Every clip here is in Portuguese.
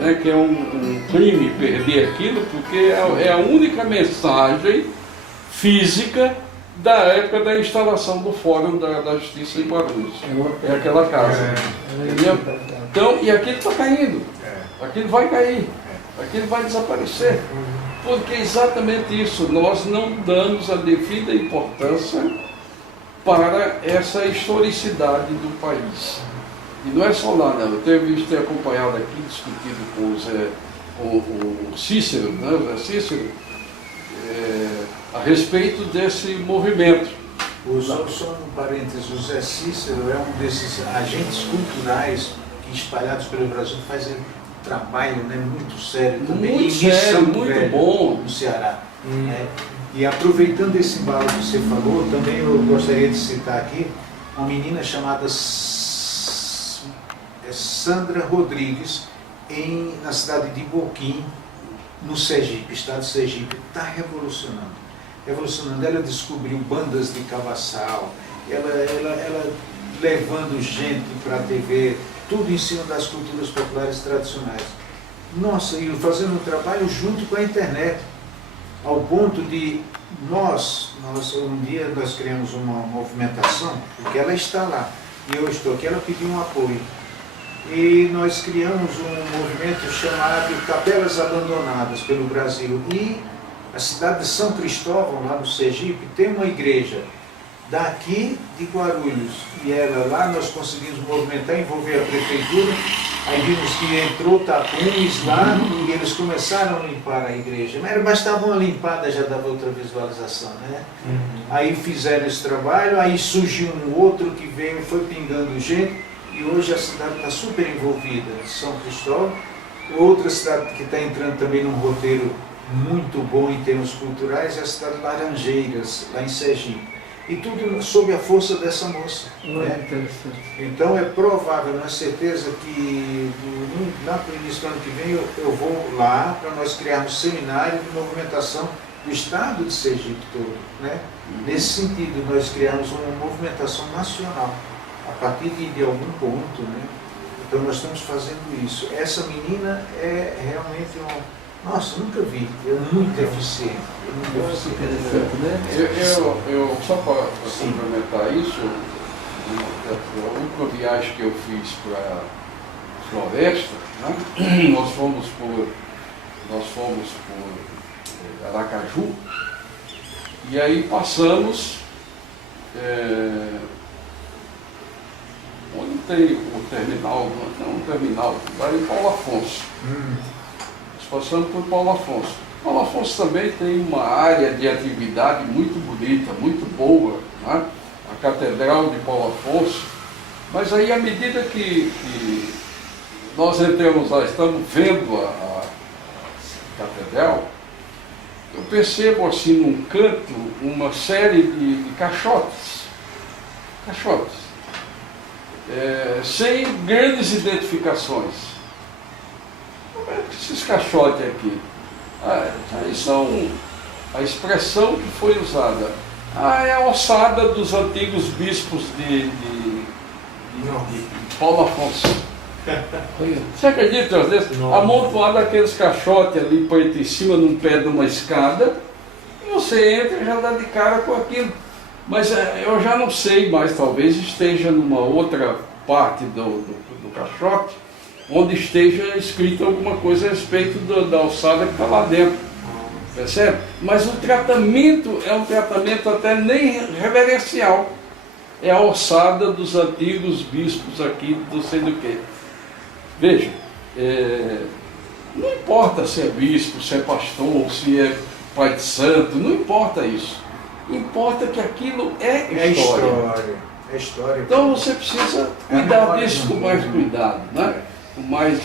né, que é um crime perder aquilo, porque é a única mensagem física da época da instalação do Fórum da Justiça em Guarulhos. É aquela casa. Entendeu? Então, e aquilo está caindo. Aquilo vai cair. Aquilo vai desaparecer. Porque é exatamente isso. Nós não damos a devida importância para essa historicidade do país. E não é só lá, não. Eu tenho visto, tenho acompanhado aqui, discutido com o Cícero, né, o Zé Cícero, a respeito desse movimento. Só um parênteses, o Zé Cícero é um desses agentes culturais que, espalhados pelo Brasil, fazem um trabalho, né, muito sério também. Muito sério, muito bom. No Ceará. E aproveitando esse embalo que você falou, também eu gostaria de citar aqui uma menina chamada Sandra Rodrigues, na cidade de Boquim, no Sergipe, estado de Sergipe. Está revolucionando. Ela descobriu bandas de cavaçal, ela levando gente para a TV, tudo em cima das culturas populares tradicionais. Nossa, e fazendo um trabalho junto com a internet, ao ponto de um dia nós criamos uma movimentação, porque ela está lá, e eu estou aqui, ela pediu um apoio. E nós criamos um movimento chamado Capelas Abandonadas pelo Brasil. E a cidade de São Cristóvão, lá no Sergipe, tem uma igreja daqui de Guarulhos. E lá nós conseguimos movimentar, envolver a prefeitura. Aí vimos que entrou tapumes lá e eles começaram a limpar a igreja. Mas bastava uma limpada, já dava outra visualização, né? Aí fizeram esse trabalho, aí surgiu um outro que veio e foi pingando gente. E hoje a cidade está super envolvida, São Cristóvão. Outra cidade que está entrando também num roteiro muito bom em termos culturais é a cidade de Laranjeiras, lá em Sergipe. E tudo sob a força dessa moça. Né? Então é provável, não é certeza, que lá para o início do ano que vem eu vou lá para nós criarmos seminário de movimentação do estado de Sergipe todo. Né? Nesse sentido, nós criamos uma movimentação nacional, a partir de algum ponto, né? Então nós estamos fazendo isso. Essa menina é realmente nossa, nunca vi, é muito eficiente. Eu só para complementar isso, a única viagem que eu fiz para a floresta, né? nós fomos por Aracaju, e aí passamos onde tem o terminal, não um terminal, lá em Paulo Afonso. Nós passamos por Paulo Afonso. Paulo Afonso também tem uma área de atividade muito bonita, muito boa, né? A Catedral de Paulo Afonso. Mas aí, à medida que nós entramos lá, estamos vendo a Catedral, eu percebo assim num canto uma série de caixotes. Sem grandes identificações. Como é que esses caixotes aqui? Aí são a expressão que foi usada. É a ossada dos antigos bispos de Paulo Afonso. Você acredita desse? Amontoado aqueles caixotes ali, põe em cima num pé de uma escada, e você entra e já dá de cara com aquilo. Mas eu já não sei mais, talvez esteja numa outra parte do caixote, onde esteja escrito alguma coisa a respeito da alçada que está lá dentro. Percebe? Mas o tratamento é um tratamento até nem reverencial. É a alçada dos antigos bispos aqui, não sei do que. Veja, não importa se é bispo, se é pastor, se é pai de santo, não importa isso. Importa que aquilo é história. É história. Então você precisa cuidar disso com mais cuidado, né? Com mais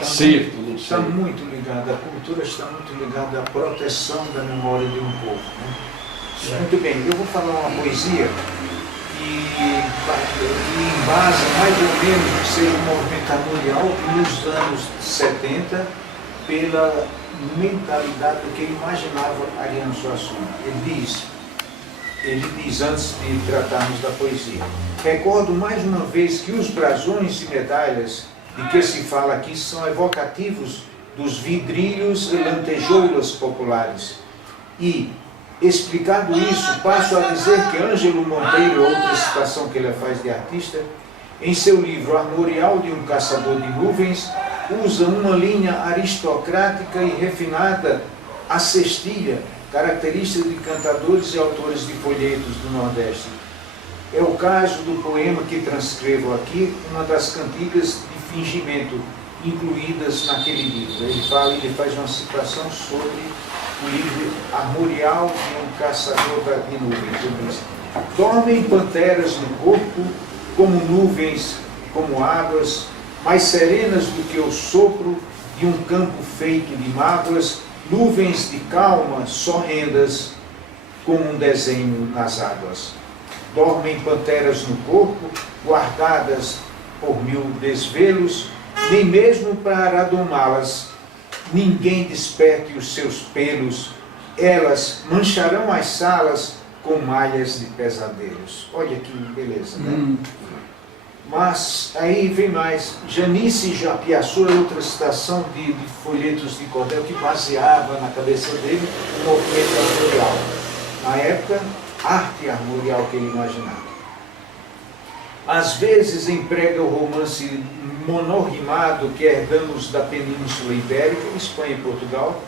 acerto, não sei. Está muito ligada, a cultura está muito ligada à proteção da memória de um povo. Né? Muito bem, eu vou falar uma poesia que embasa mais ou menos que seja um movimento armorial nos anos 70 pela mentalidade do que ele imaginava Ariano Suassuna. Ele diz, antes de tratarmos da poesia: recordo mais uma vez que os brasões e medalhas de que se fala aqui são evocativos dos vidrilhos e lantejoulas populares. E, explicado isso, passo a dizer que Ângelo Monteiro, outra citação que ele faz de artista, em seu livro Armorial de um Caçador de Nuvens, usa uma linha aristocrática e refinada à cestilha, característica de cantadores e autores de folhetos do Nordeste. É o caso do poema que transcrevo aqui, uma das cantigas de fingimento incluídas naquele livro. Ele faz uma citação sobre o livro Armorial de um Caçador de Nuvens. Dormem panteras no corpo, como nuvens, como águas, mais serenas do que o sopro de um campo feito de mágoas, nuvens de calma, sorrendas, como um desenho nas águas. Dormem panteras no corpo, guardadas por 1000 desvelos, nem mesmo para domá-las, ninguém desperte os seus pelos, elas mancharão as salas com malhas de pesadelos. Olha que beleza, né? Mas aí vem mais. Janice Japiaçu é outra citação de folhetos de cordel que baseava na cabeça dele o movimento armorial. Na época, arte armorial que ele imaginava. Às vezes emprega o romance monorrimado que herdamos da Península Ibérica, Espanha e Portugal,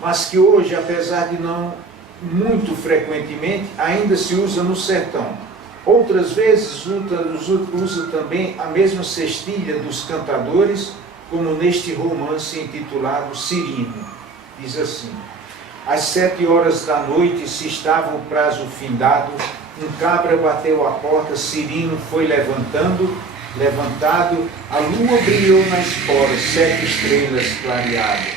mas que hoje, apesar de não muito frequentemente, ainda se usa no sertão. Outras vezes usa também a mesma cestilha dos cantadores, como neste romance intitulado Cirino. Diz assim: às 7 horas da noite, se estava o prazo findado, um cabra bateu à porta, Cirino foi levantado, a lua brilhou na espora, 7 estrelas clareadas.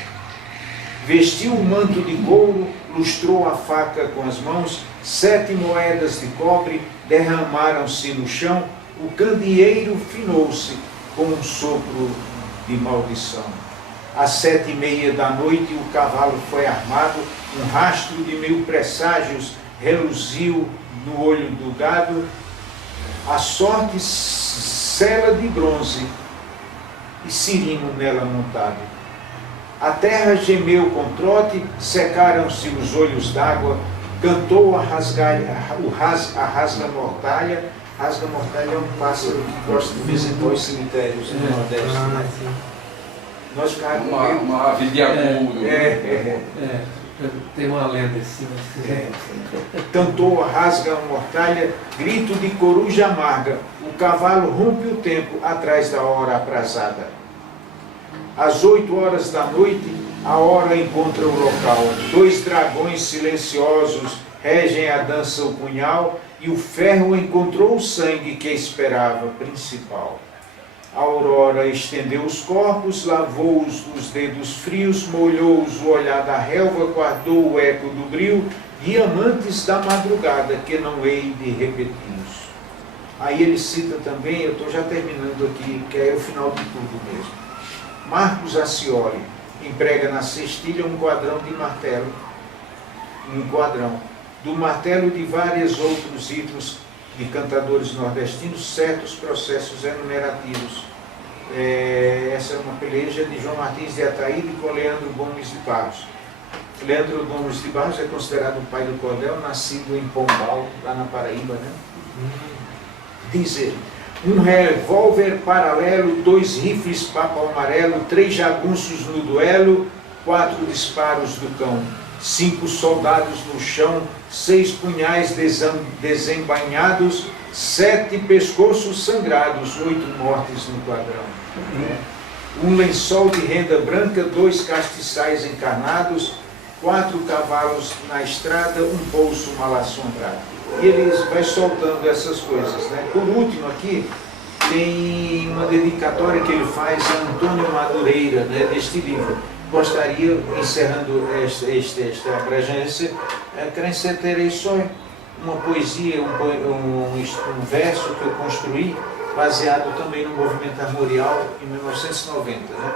Vestiu o manto de couro, lustrou a faca com as mãos, 7 moedas de cobre derramaram-se no chão, o candeeiro finou-se com um sopro de maldição. Às 7:30 da noite o cavalo foi armado, um rastro de 1000 presságios reluziu no olho do gado, a sorte sela de bronze e Cirino nela montado. A terra gemeu com trote, secaram-se os olhos d'água, cantou a rasga-mortalha. Rasga-mortalha é um pássaro que gosta de visitar os cemitérios no Nordeste. Né? Nós ficávamos uma ave de agulho. Tem uma lenda assim. Cantou a rasga-mortalha, grito de coruja amarga, o cavalo rompe o tempo atrás da hora aprazada. Às 8 horas da noite, a hora encontra o local. 2 dragões silenciosos regem a dança o punhal, e o ferro encontrou o sangue que esperava, principal. A aurora estendeu os corpos, lavou os dedos frios, molhou-os o olhar da relva, guardou o eco do bril, diamantes da madrugada que não hei de repeti-los. Aí ele cita também, eu estou já terminando aqui, que é o final de tudo mesmo. Marcos Acioli emprega na cestilha um quadrão de martelo, do martelo de vários outros hitos de cantadores nordestinos, certos processos enumerativos. Essa é uma peleja de João Martins de Ataíde com Leandro Gomes de Barros. Leandro Gomes de Barros é considerado o pai do cordel, nascido em Pombal, lá na Paraíba, né? Diz ele: um revólver paralelo, 2 rifles papo amarelo, 3 jagunços no duelo, 4 disparos do cão, 5 soldados no chão, 6 punhais desembainhados, 7 pescoços sangrados, 8 mortes no quadrão. Um lençol de renda branca, 2 castiçais encarnados, 4 cavalos na estrada, um pouso mal assombrado. E ele vai soltando essas coisas, né? Por último aqui, tem uma dedicatória que ele faz a Antônio Madureira, né, deste livro. Gostaria, encerrando esta abrangência, acrescentarei só uma poesia, um verso que eu construí, baseado também no movimento armorial em 1990. Né?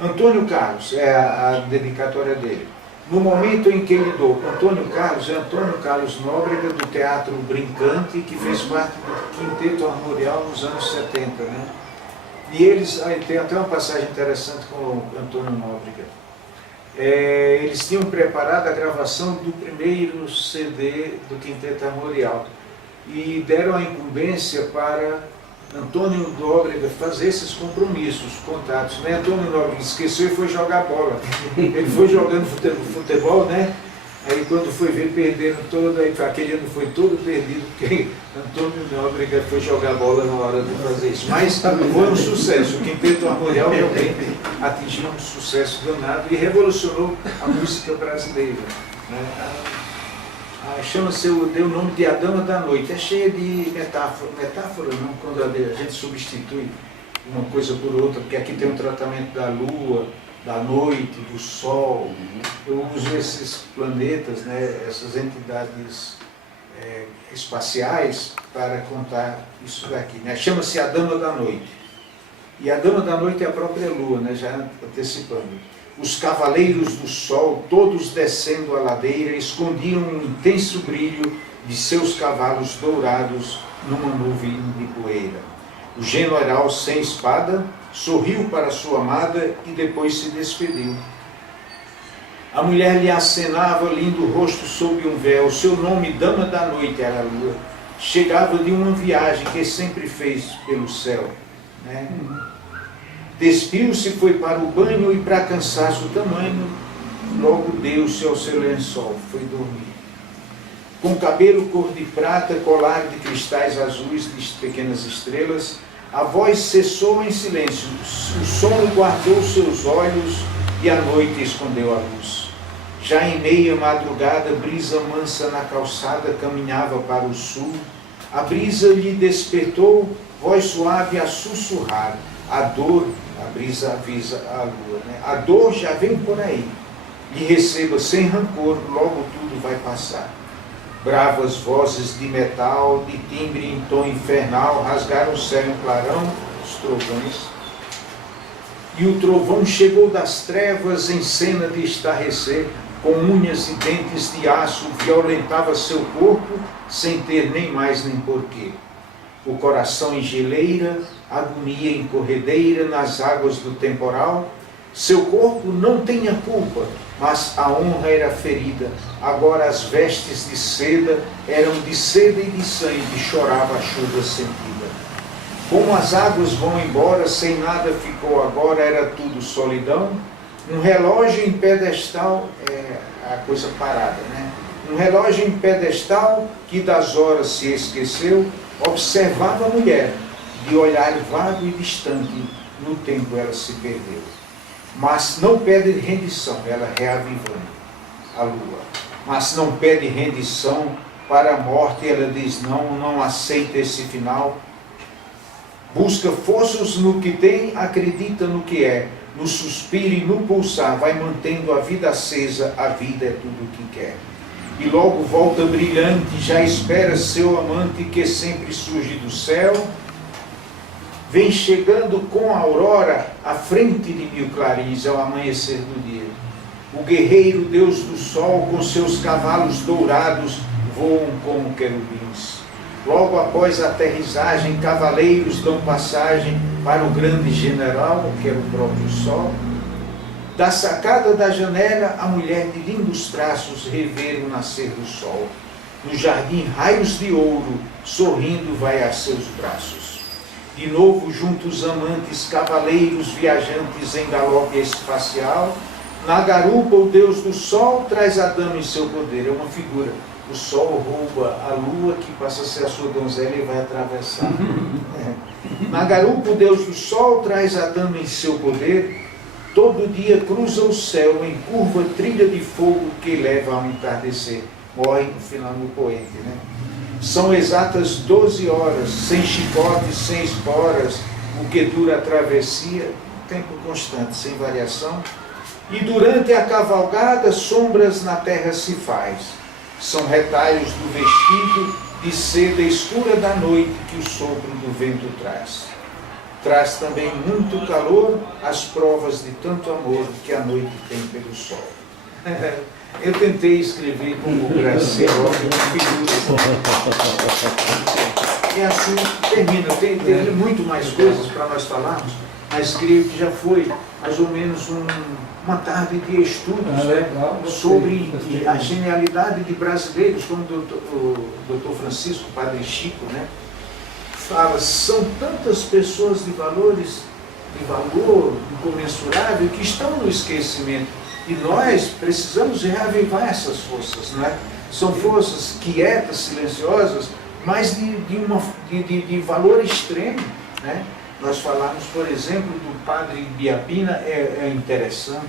Antônio Carlos, é a dedicatória dele. No momento em que ele dou, Antônio Carlos é Antônio Carlos Nóbrega, do Teatro Brincante, que fez parte do Quinteto Armorial nos anos 70. Né? E eles, aí tem até uma passagem interessante com o Antônio Nóbrega. Eles tinham preparado a gravação do primeiro CD do Quinteto Armorial e deram a incumbência para Antônio Nóbrega fazer esses compromissos, contatos. Né? Antônio Nóbrega esqueceu e foi jogar bola. Ele foi jogando futebol, né? Aí quando foi ver, perderam todo, aí aquele ano foi todo perdido, porque Antônio Nóbrega foi jogar bola na hora de fazer isso. Mas foi um sucesso, o Quinteto Armorial realmente atingiu um sucesso danado e revolucionou a música brasileira. Né? Chama-se, deu o nome de A Dama da Noite, é cheia de metáfora não, quando a gente substitui uma coisa por outra, porque aqui tem um tratamento da lua, da noite, do sol. Eu uso esses planetas, né, essas entidades espaciais para contar isso daqui. Né? Chama-se A Dama da Noite. E a Dama da Noite é a própria lua, né, já antecipando. Os cavaleiros do sol, todos descendo a ladeira, escondiam um intenso brilho de seus cavalos dourados numa nuvem de poeira. O general sem espada sorriu para sua amada e depois se despediu. A mulher lhe acenava lindo rosto sob um véu. Seu nome, Dama da Noite, era a lua. Chegava de uma viagem que sempre fez pelo céu. Né? Despiu-se, foi para o banho e, para cansaço tamanho, logo deu-se ao seu lençol, foi dormir. Com cabelo cor de prata, colar de cristais azuis de pequenas estrelas, a voz cessou em silêncio, o sono guardou seus olhos e a noite escondeu a luz. Já em meia madrugada, brisa mansa na calçada caminhava para o sul. A brisa lhe despertou, voz suave a sussurrar. A dor, a brisa avisa a lua, né? A dor já vem por aí. Lhe receba sem rancor, logo tudo vai passar. Bravas vozes de metal, de timbre em tom infernal, rasgaram o céu em clarão, os trovões. E o trovão chegou das trevas em cena de estarrecer, com unhas e dentes de aço, violentava seu corpo, sem ter nem mais nem porquê. O coração em geleira, agonia em corredeira, nas águas do temporal. Seu corpo não tinha culpa, mas a honra era ferida. Agora as vestes de seda eram de seda e de sangue, chorava a chuva sentida. Como as águas vão embora, sem nada ficou agora, era tudo solidão. Um relógio em pedestal, a coisa parada, né? Um relógio em pedestal que das horas se esqueceu, observava a mulher, de olhar vago e distante, no tempo ela se perdeu. Mas não pede rendição, ela reavivando a lua. Mas não pede rendição para a morte, ela diz não, não aceita esse final. Busca forças no que tem, acredita no que é. No suspiro e no pulsar, vai mantendo a vida acesa, a vida é tudo o que quer. E logo volta brilhante, já espera seu amante que sempre surge do céu. Vem chegando com a aurora, à frente de mil clarins, ao amanhecer do dia. O guerreiro Deus do sol, com seus cavalos dourados, voam como querubins. Logo após a aterrissagem, cavaleiros dão passagem para o grande general, que era o próprio sol. Da sacada da janela, a mulher de lindos traços revê o nascer do sol. No jardim, raios de ouro, sorrindo vai a seus braços. De novo, junto os amantes, cavaleiros viajantes em galope espacial. Na garupa, o Deus do sol traz a dama em seu poder. É uma figura. O sol rouba a lua, que passa a ser a sua donzela e vai atravessar. Na garupa, o Deus do sol traz a dama em seu poder. Todo dia cruza o céu em curva trilha de fogo que leva a um entardecer. Morre no final do poente, né? São exatas 12 horas, sem chicotes, sem esporas, o que dura a travessia, tempo constante, sem variação. E durante a cavalgada, sombras na terra se faz. São retalhos do vestido de seda escura da noite que o sopro do vento traz. Traz também muito calor as provas de tanto amor que a noite tem pelo sol. Eu tentei escrever como o Graciela, uma figura. E assim termina. Tem muito mais coisas para nós falarmos, mas creio que já foi mais ou menos uma tarde de estudos sobre a genialidade de brasileiros, como o doutor Francisco, o padre Chico, né, fala, são tantas pessoas de valor incomensurável que estão no esquecimento. E nós precisamos reavivar essas forças, não é? São forças quietas, silenciosas, mas de valor extremo, né? Nós falamos, por exemplo, do padre Biapina, é interessante,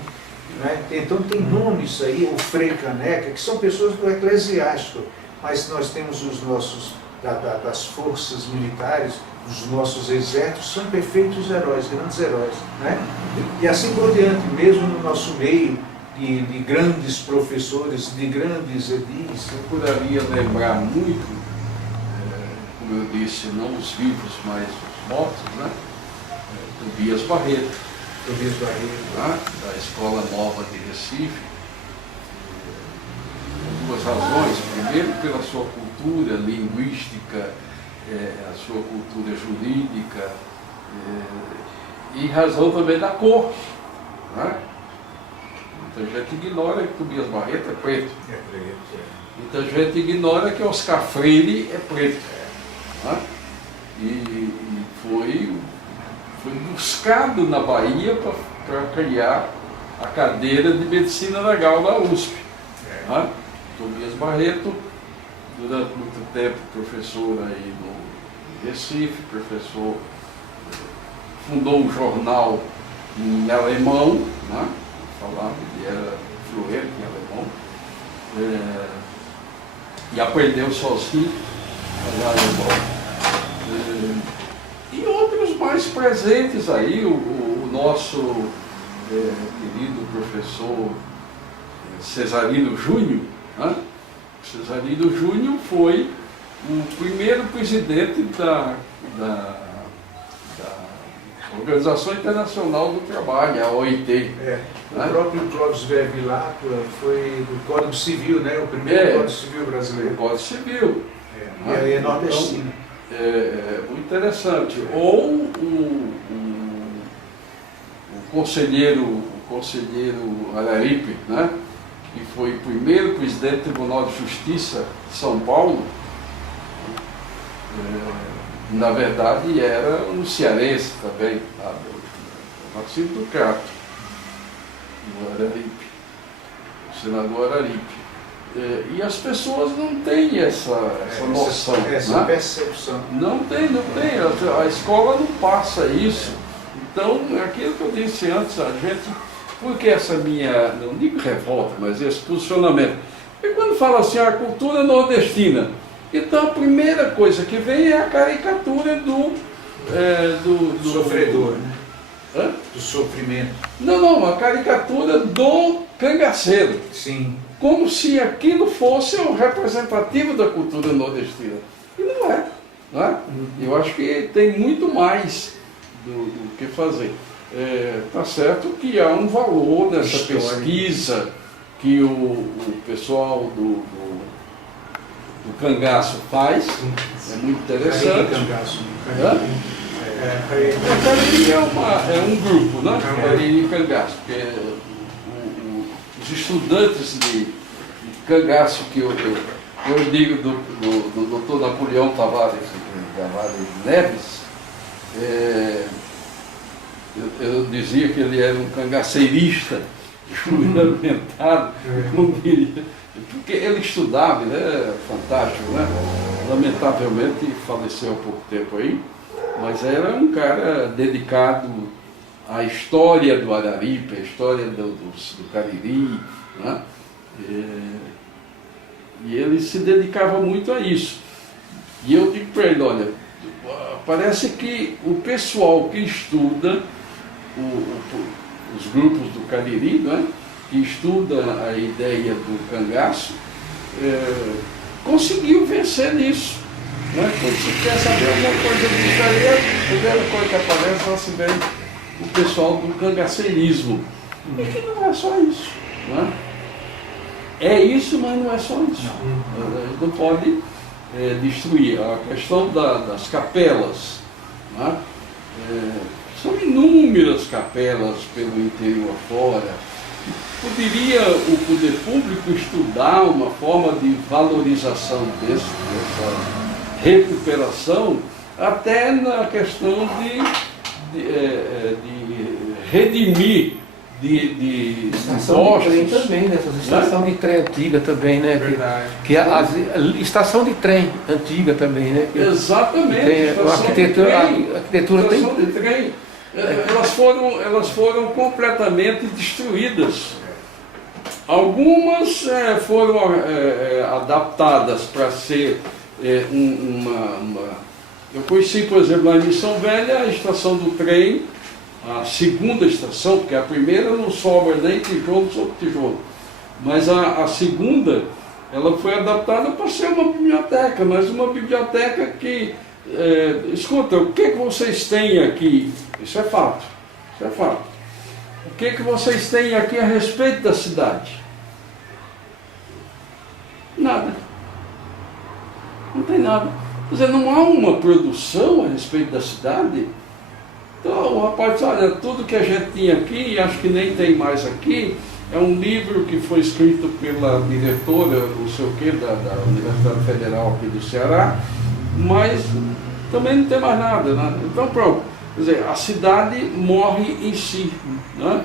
né? Então tem nomes aí, o Frei Caneca, que são pessoas do eclesiástico, mas nós temos os nossos, das forças militares, os nossos exércitos, são perfeitos heróis, grandes heróis, né? E assim por diante, mesmo no nosso meio, de grandes professores, de grandes edis. Eu poderia lembrar muito, como eu disse, não os vivos, mas os mortos, né? Tobias Barreto, né? Da Escola Nova de Recife, por duas razões. Primeiro, pela sua cultura linguística, a sua cultura jurídica, e razão também da cor, né? Muita gente ignora que Tobias Barreto é preto. Muita gente ignora que Oscar Freire é preto. Né? E foi buscado na Bahia para criar a cadeira de medicina legal da USP. Né? Tobias Barreto, durante muito tempo professor aí no Recife, professor, fundou um jornal em alemão, né? Falava, ele era fluente em alemão, e aprendeu sozinho a falar alemão. E outros mais presentes aí, o nosso querido professor Cesarino Júnior, né? Cesarino Júnior foi o primeiro presidente da Organização Internacional do Trabalho, a OIT. O próprio Clóvis Bevilacqua foi do Código Civil, né? O primeiro Código Civil brasileiro. O Código Civil. E é nordestino. Muito interessante. Ou o conselheiro Araripe, né? Que foi o primeiro presidente do Tribunal de Justiça de São Paulo. Na verdade era um cearense também, nascido do Crato, o Araripe, o senador Araripe. E as pessoas não têm essa noção. Essa né? percepção. Não tem. A escola não passa isso. Então, aquilo que eu disse antes, a gente, porque essa minha, não digo revolta, mas esse posicionamento. E quando fala assim, a cultura nordestina, então a primeira coisa que vem é a caricatura do sofredor, né? Hã? Do sofrimento. Não, a caricatura do cangaceiro. Sim. Como se aquilo fosse o representativo da cultura nordestina. E não é. Não é? Eu acho que tem muito mais do que fazer. Tá certo que há um valor nessa pesquisa que o pessoal do cangaço faz, é muito interessante. Cariri é um grupo, né? Cariri e cangaço, porque os estudantes de cangaço que eu digo do doutor Napoleão Tavares Neves, eu dizia que ele era um cangaceirista juramentado, como diria. Porque ele estudava, ele era fantástico, né? Lamentavelmente faleceu há pouco tempo aí, mas era um cara dedicado à história do Araripe, à história do Cariri, né? E ele se dedicava muito a isso. E eu digo para ele, olha, parece que o pessoal que estuda os grupos do Cariri, né? Que estuda a ideia do cangaço, conseguiu vencer nisso. Né? Quando você quer saber alguma coisa diferente, a primeira coisa que aparece, lá se vê o pessoal do cangaceirismo. E que não é só isso. Né? É isso, mas não é só isso. A gente não pode destruir. A questão das capelas, né? São inúmeras capelas pelo interior afora. Poderia o poder público estudar uma forma de valorização dessa recuperação, até na questão de redimir de estação de trem também, né? Essas estação de trem antiga também, né? Verdade. Estação de trem antiga também, né? Exatamente. A arquitetura tem. Estação de trem. Elas foram completamente destruídas. Algumas foram adaptadas para ser Eu conheci, por exemplo, lá em Missão Velha, a estação do trem, a segunda estação, porque a primeira não sobra nem tijolo sobre tijolo, mas a segunda, ela foi adaptada para ser uma biblioteca, mas uma biblioteca que, escuta, o que vocês têm aqui? Isso é fato, isso é fato. O que vocês têm aqui a respeito da cidade? Nada. Não tem nada. Quer dizer, não há uma produção a respeito da cidade. Então o rapaz disse, olha, tudo que a gente tinha aqui, e acho que nem tem mais aqui, é um livro que foi escrito pela diretora, não sei o que, da Universidade Federal aqui do Ceará, mas também não tem mais nada, né? Então pronto, quer dizer, a cidade morre em si, né?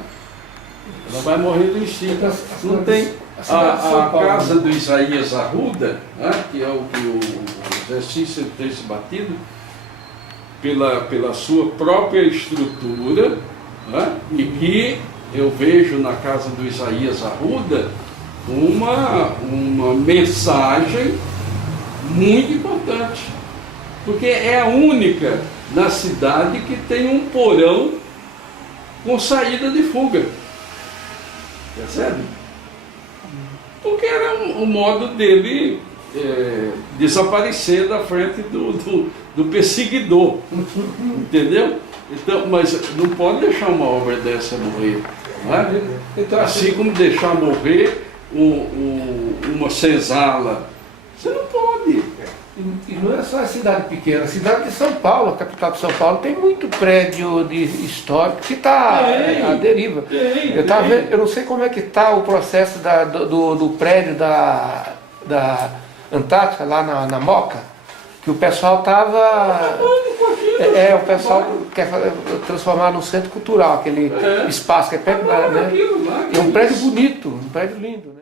Ela vai morrendo em si. Não tem a casa do Isaías Arruda, né? Que é o que o exercício tem se batido, pela sua própria estrutura, né? E que eu vejo na casa do Isaías Arruda uma mensagem muito importante, porque é a única na cidade que tem um porão com saída de fuga. Percebe? Porque era o modo dele desaparecer da frente do perseguidor, entendeu? Então, mas não pode deixar uma obra dessa morrer, não é? Então, assim como deixar morrer uma senzala, você não pode. E não é só a cidade pequena, a cidade de São Paulo, a capital de São Paulo, tem muito prédio histórico que está à deriva. Eu não sei como é que está o processo do prédio da Antártica, lá na Moca, que o pessoal estava... o pessoal quer transformar num centro cultural, aquele espaço que é perto da... Né? É um prédio bonito, um prédio lindo.